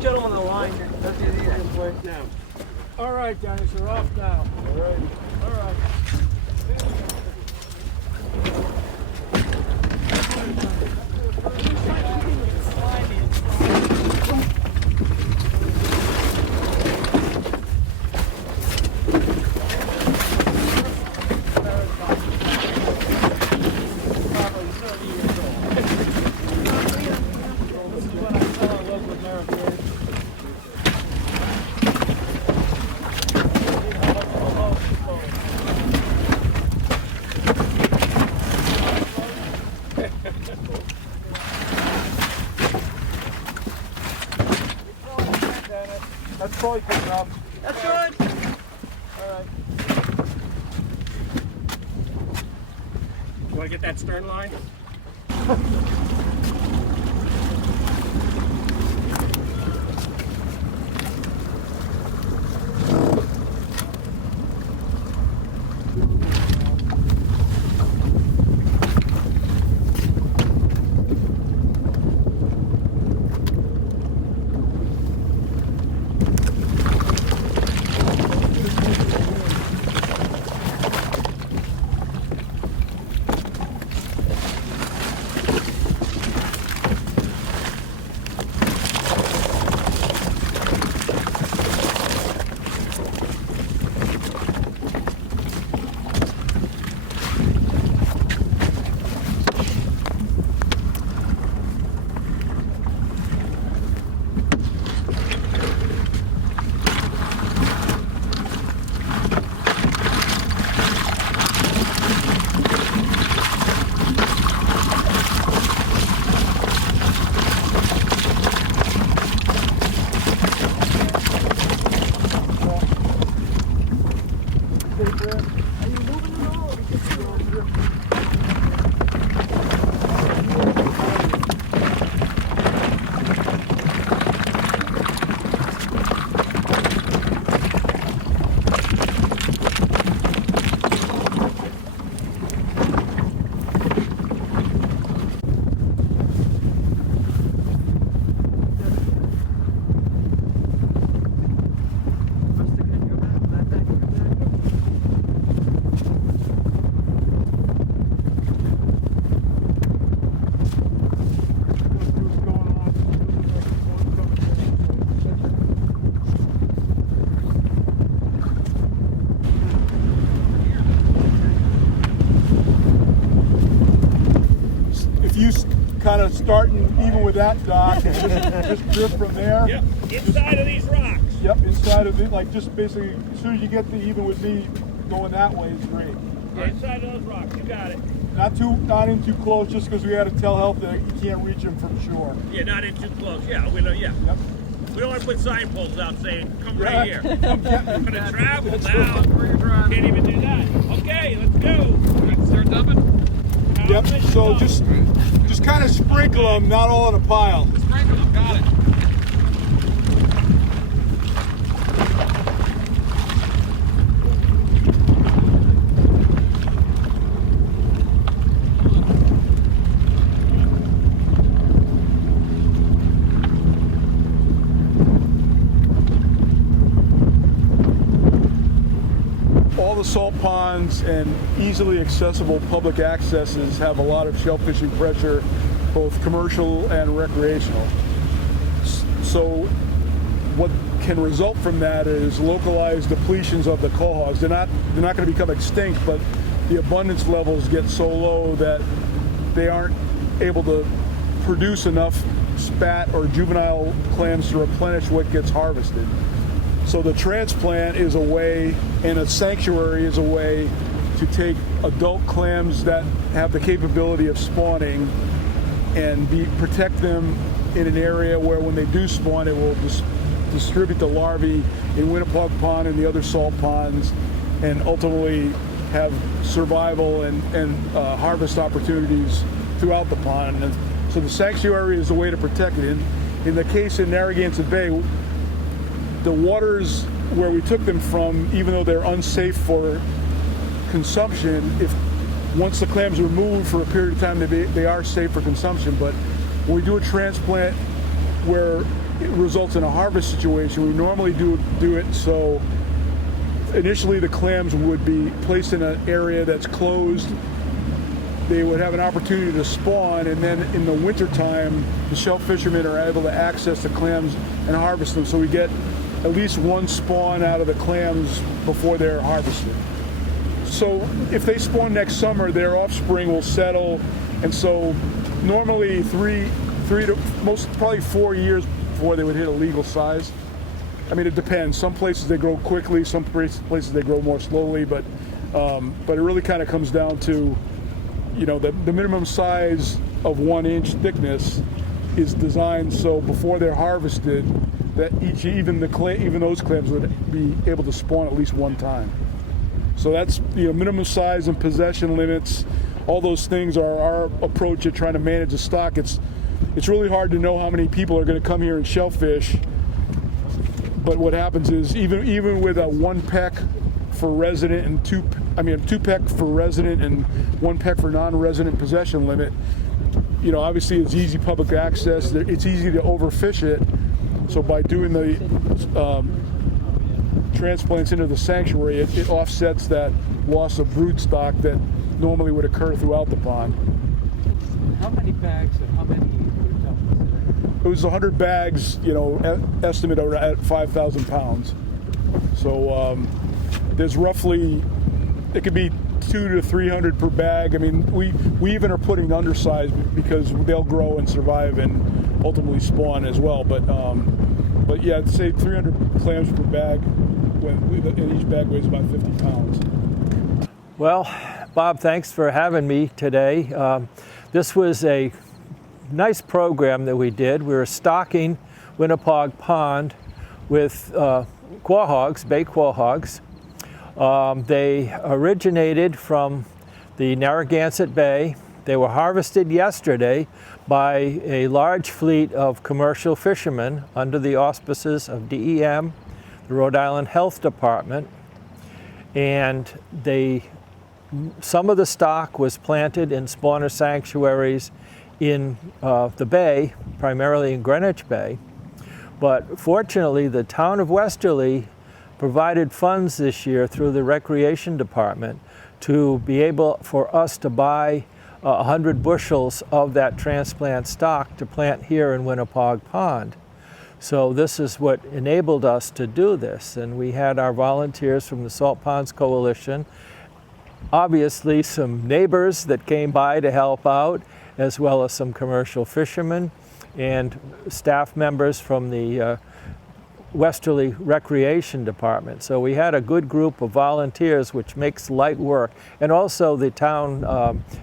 that gentleman the line. That's the easiest way. Now. All right, Dennis, you're off now. All right. All right. That's probably good enough. That's good. All right. You want to get that stern line? Kind of starting even with that dock, and just drift from there. Yep. Inside of these rocks. Yep, inside of it, like just basically, as soon as you get to even with me, going that way is great. Yeah, inside of those rocks, you got it. Not in too close, just because we had to tell health that you can't reach them from shore. Yeah, not in too close. Yeah, we don't. Yeah. Yep. We don't want to put signposts out saying, "Come right here." Come get me. I'm gonna travel now. Can't even do that. Okay, let's go. Start dumping? Yep. So just kind of sprinkle them, not all in a pile. Sprinkle them, got it. All the salt ponds and easily accessible public accesses have a lot of shell fishing pressure, both commercial and recreational. So what can result from that is localized depletions of the quahaug. They're not going to become extinct, but the abundance levels get so low that they aren't able to produce enough spat or juvenile clams to replenish what gets harvested. So the transplant is a way, and a sanctuary is a way to take adult clams that have the capability of spawning and protect them in an area where when they do spawn, it will distribute the larvae in Winnapaug Pond and the other salt ponds, and ultimately have survival and harvest opportunities throughout the pond. And so the sanctuary is a way to protect it. In the case in Narragansett Bay, the waters where we took them from, even though they're unsafe for consumption, if once the clams are moved for a period of time, they are safe for consumption. But when we do a transplant where it results in a harvest situation. We normally do it so initially the clams would be placed in an area that's closed. They would have an opportunity to spawn, and then in the wintertime, the shell fishermen are able to access the clams and harvest them. So we get at least one spawn out of the clams before they're harvested. So if they spawn next summer, their offspring will settle, and so normally three to probably 4 years before they would hit a legal size. I mean, it depends. Some places they grow quickly, some places they grow more slowly, but it really kind of comes down to, you know, the minimum size of 1 inch thickness is designed so before they're harvested that even those clams would be able to spawn at least one time. So that's, you know, minimum size and possession limits. All those things are our approach at trying to manage the stock. It's really hard to know how many people are going to come here and shellfish. But what happens is even with a 1 peck for resident and 2 peck for resident and 1 peck for non-resident possession limit, you know, obviously it's easy public access. It's easy to overfish it. So by doing the transplants into the sanctuary, it offsets that loss of brood stock that normally would occur throughout the pond. How many bags and how many It was 100 bags, you know, estimate at 5,000 pounds. So there's roughly, it could be 200 to 300 per bag. I mean, we even are putting undersized because they'll grow and survive and ultimately spawn as well. But yeah, I'd say 300 clams per bag, and each bag weighs about 50 pounds. Well, Bob, thanks for having me today. This was a nice program that we did. We were stocking Winnapaug Pond with quahaugs, bay quahaugs. They originated from the Narragansett Bay. They were harvested yesterday by a large fleet of commercial fishermen under the auspices of DEM, the Rhode Island Health Department. And some of the stock was planted in spawner sanctuaries in the bay, primarily in Greenwich Bay. But fortunately, the town of Westerly provided funds this year through the Recreation Department to be able for us to buy 100 bushels of that transplant stock to plant here in Winnapaug Pond. So this is what enabled us to do this. And we had our volunteers from the Salt Ponds Coalition, obviously some neighbors that came by to help out, as well as some commercial fishermen and staff members from the Westerly Recreation Department. So we had a good group of volunteers, which makes light work. And also the town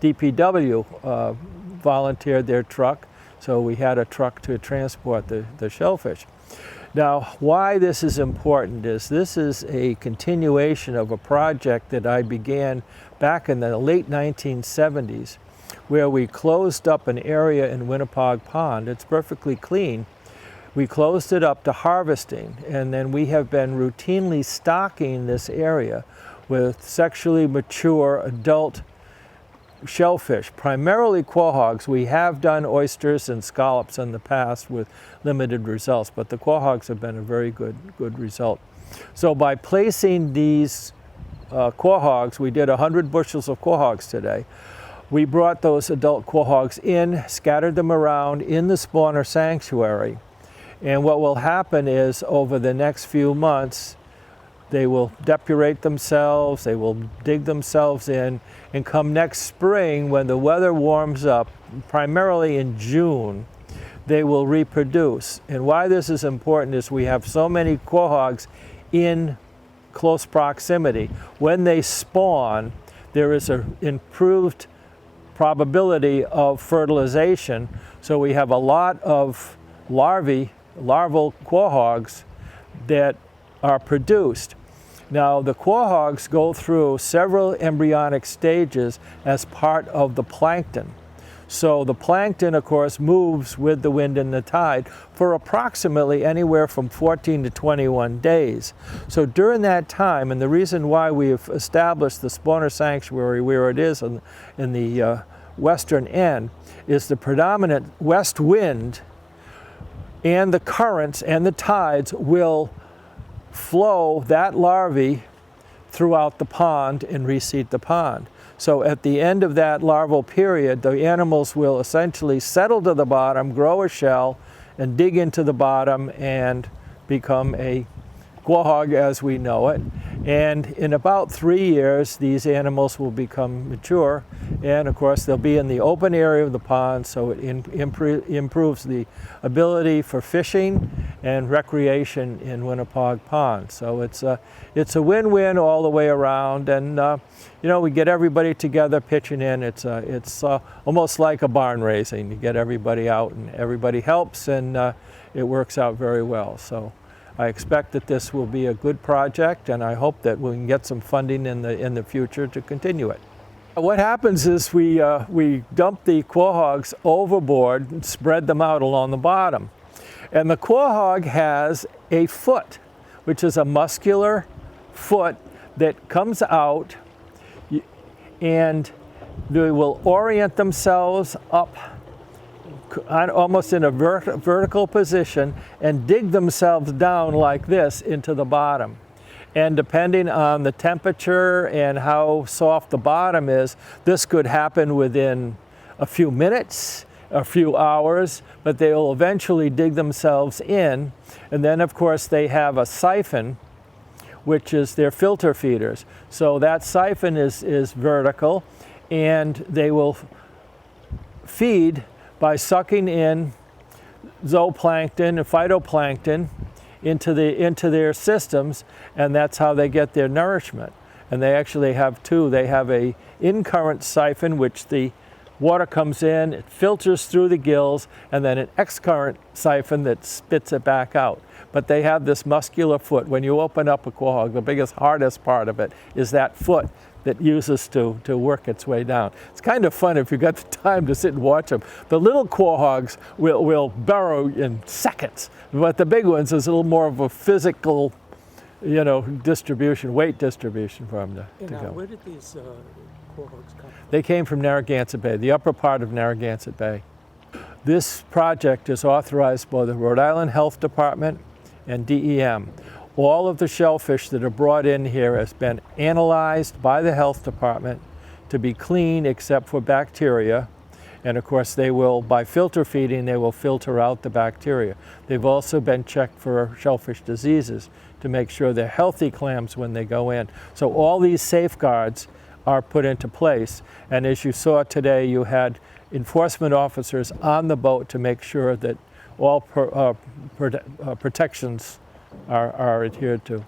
DPW volunteered their truck. So we had a truck to transport the shellfish. Now, why this is important is this is a continuation of a project that I began back in the late 1970s, where we closed up an area in Winnapaug Pond. It's perfectly clean. We closed it up to harvesting, and then we have been routinely stocking this area with sexually mature adult shellfish, primarily quahaugs. We have done oysters and scallops in the past with limited results, but the quahaugs have been a very good result. So by placing these quahaugs, we did 100 bushels of quahaugs today. We brought those adult quahaugs in, scattered them around in the spawner sanctuary. And what will happen is over the next few months, they will depurate themselves, they will dig themselves in, and come next spring when the weather warms up, primarily in June, they will reproduce. And why this is important is we have so many quahaugs in close proximity. When they spawn, there is an improved probability of fertilization. So we have a lot of larval quahaugs that are produced. Now, the quahaugs go through several embryonic stages as part of the plankton. So the plankton, of course, moves with the wind and the tide for approximately anywhere from 14 to 21 days. So during that time, and the reason why we've established the spawner sanctuary where it is in the western end, is the predominant west wind and the currents and the tides will flow that larvae throughout the pond and reseed the pond. So at the end of that larval period, the animals will essentially settle to the bottom, grow a shell, and dig into the bottom and become a quahaug as we know it. And in about 3 years, these animals will become mature. And of course, they'll be in the open area of the pond, so it improves the ability for fishing and recreation in Winnapaug Pond. So it's a win-win all the way around. And you know, we get everybody together pitching in. It's almost like a barn raising. You get everybody out and everybody helps, and it works out very well. So I expect that this will be a good project, and I hope that we can get some funding in the future to continue it. What happens is we dump the quahaugs overboard and spread them out along the bottom. And the quahaug has a foot, which is a muscular foot that comes out, and they will orient themselves up almost in a vertical position and dig themselves down like this into the bottom. And depending on the temperature and how soft the bottom is, this could happen within a few minutes, a few hours, but they will eventually dig themselves in. And then of course they have a siphon, which is their filter feeders. So that siphon is vertical, and they will feed by sucking in zooplankton and phytoplankton into their systems, and that's how they get their nourishment. And they actually have two. They have a in-current siphon, which the water comes in, it filters through the gills, and then an ex-current siphon that spits it back out. But they have this muscular foot. When you open up a quahaug, the biggest, hardest part of it is that foot that uses to work its way down. It's kind of fun if you've got the time to sit and watch them. The little quahaugs will burrow in seconds, but the big ones is a little more of a physical, you know, distribution, weight distribution for them to go. Where did these quahaugs come from? They came from Narragansett Bay, the upper part of Narragansett Bay. This project is authorized by the Rhode Island Health Department and DEM. All of the shellfish that are brought in here has been analyzed by the health department to be clean except for bacteria. And of course they will, by filter feeding, they will filter out the bacteria. They've also been checked for shellfish diseases to make sure they're healthy clams when they go in. So all these safeguards are put into place. And as you saw today, you had enforcement officers on the boat to make sure that all protections are adhered to.